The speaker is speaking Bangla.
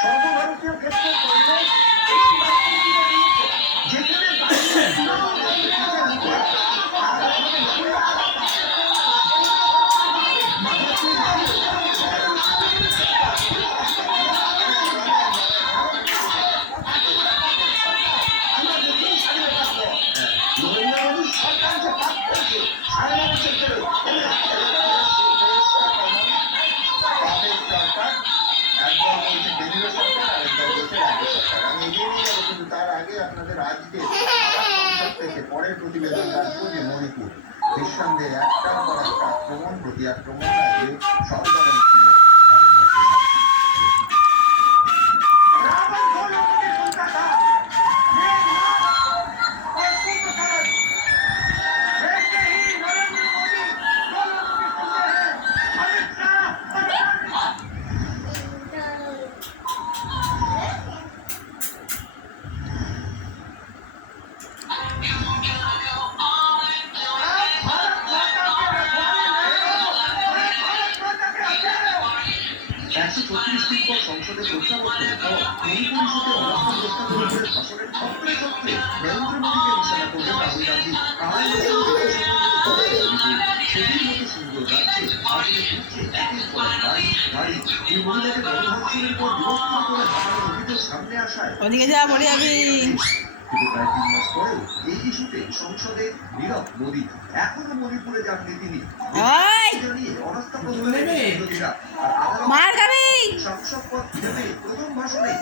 সর্বভারতীয় ক্ষেত্রে পরিবেশ এবং রাজনীতির নিমিত্তে যেখানে সরকার যে কাজ করছে সারা মানুষের একদল বলছে কেন্দ্রীয় সরকার আর একদল বলছে রাজ্য সরকার। আমি এগিয়ে নিয়ে যাবো, কিন্তু তার আগে আপনাদের আজকে সংসদ থেকে পরের প্রতিবেদন রাখবো যে মণিপুর নিঃসন্দেহে একটার পর একটা আক্রমণ প্রতি আক্রমণ আজকে সরগরম ছিল ভারতবর্ষের। সংসদে প্রত্যাবর্তনের পর মণিপুর ইস্যুতে অবস্থান প্রস্তাব করেছে শাসনের ছত্রে ছত্রে নরেন্দ্র মোদীকে নিশানা করবেন রাহুল গান্ধী। ছবির মতো সুন্দর রাজ্যে আসলে ঘুরছে একের পর গাড়ি গাড়ি এই মহিলাকে গণধর্ষণের পর বিভক্ত করে হাঁটানোর অভিযোগ সামনে আসায় কিন্তু প্রায় 3 মাস পরেও এই ইস্যুতে সংসদে নীরব মোদী। এখনো মণিপুরে যাননি তিনি। জানিয়ে অনাস্থা প্রস্তাবের বিরোধীরা আর আদালত সংসদ পদ দেবে প্রথম ভাষণে